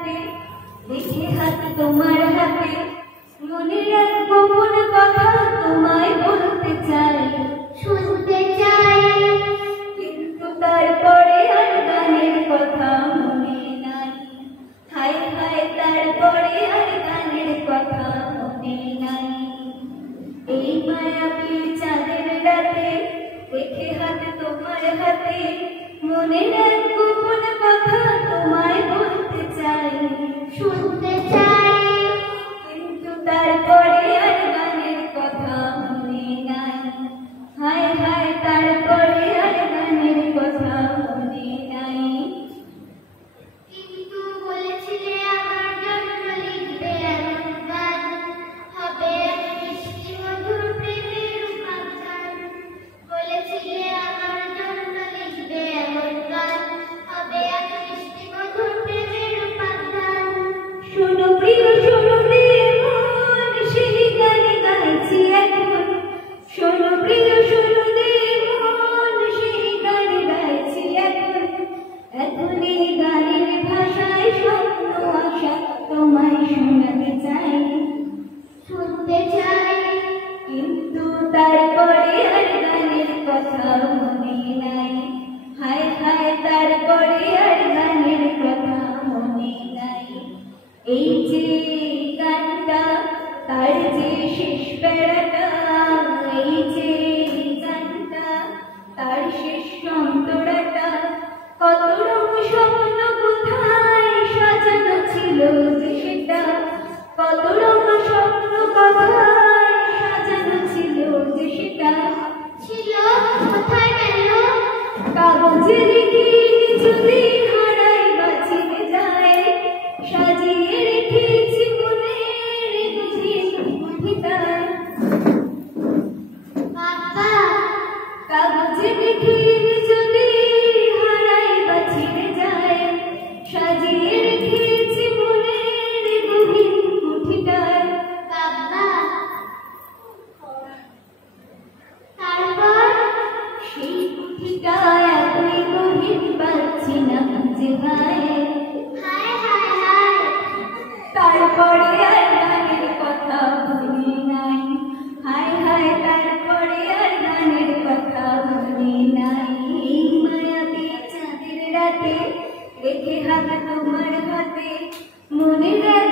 রাতে দেখে হাত তোমার হাতে মনের এক গোপন কথা তোমায় বলতে চাই, শুনতে চাই, কিন্তু তারপরে আর গানের কথা মনে নাই। হায় হায় তারপরে আর গানের কথা মনে নাই। এই মায়াবী চাঁদের রাতে দেখে হাত তোমার হাতে মনের এক গোপন কথা তোমায় বলতে চাই, শুনতে চাই, কিন্তু তারপরে আর গানের কথা মনে নাই। হায় হায় তারপরে আর গানের কথা মনে নাই। কিন্তু বলেছিলে আমার জন্য লিখবে এমন গান, হবে এক মিষ্টি মধুর প্রেমের উপাখ্যান। বলেছিলে আমার জন্য লিখবে এমন গান, হবে এক মিষ্টি মধুর প্রেমের উপাখ্যান। শোনো প্রিয় শোনো রে মন, সেই গান গাইছি এখন। শোনো প্রিয় শোনো রে মন, সেই গান গাইছি এখন। এখন এই গানের ভাষায় স্বপ্ন আশা তোমায় শোনাতে চাই, শুনতে চাই, কিন্তু তারপরে আর গানের কথা মনে নাই। হায় হায় তারপরে আর গানের কথা মনে নাই। এই যে গানটা তার যে শেষ প্যারাটা, এই যে গানটা তার শেষ অন্তরাটা, কত রঙ স্বপ্ন কোথায় সাজানো ছিল যে সেটা, কত রঙ স্বপ্ন কোথায় সাজানো ছিল যে সেটা, ছিল কোথায় গেল? কাগজে লিখে যদি হারাই বাঁচিয়ে যায়, সাজিয়ে রেখেছি মনের গভীর গভীরতায়। বাবা, কাগজে লিখে যদি হারাই বাঁচিয়ে যায়, সাজিয়ে রেখেছি মনের গভীর গভীরতায়। বাবা, তারপর সেই গভীরতা এতই গভীর পাচ্ছি না খুঁজে গায়ে। হায় হায় হায়, তারপরে আর গানের কথা মনে নাই। হায় হায় তারপরে আর গানের কথা মনে নাই। এই মায়াবী চাঁদের রাতে দেখে হাত তোমার হাতে মনের এক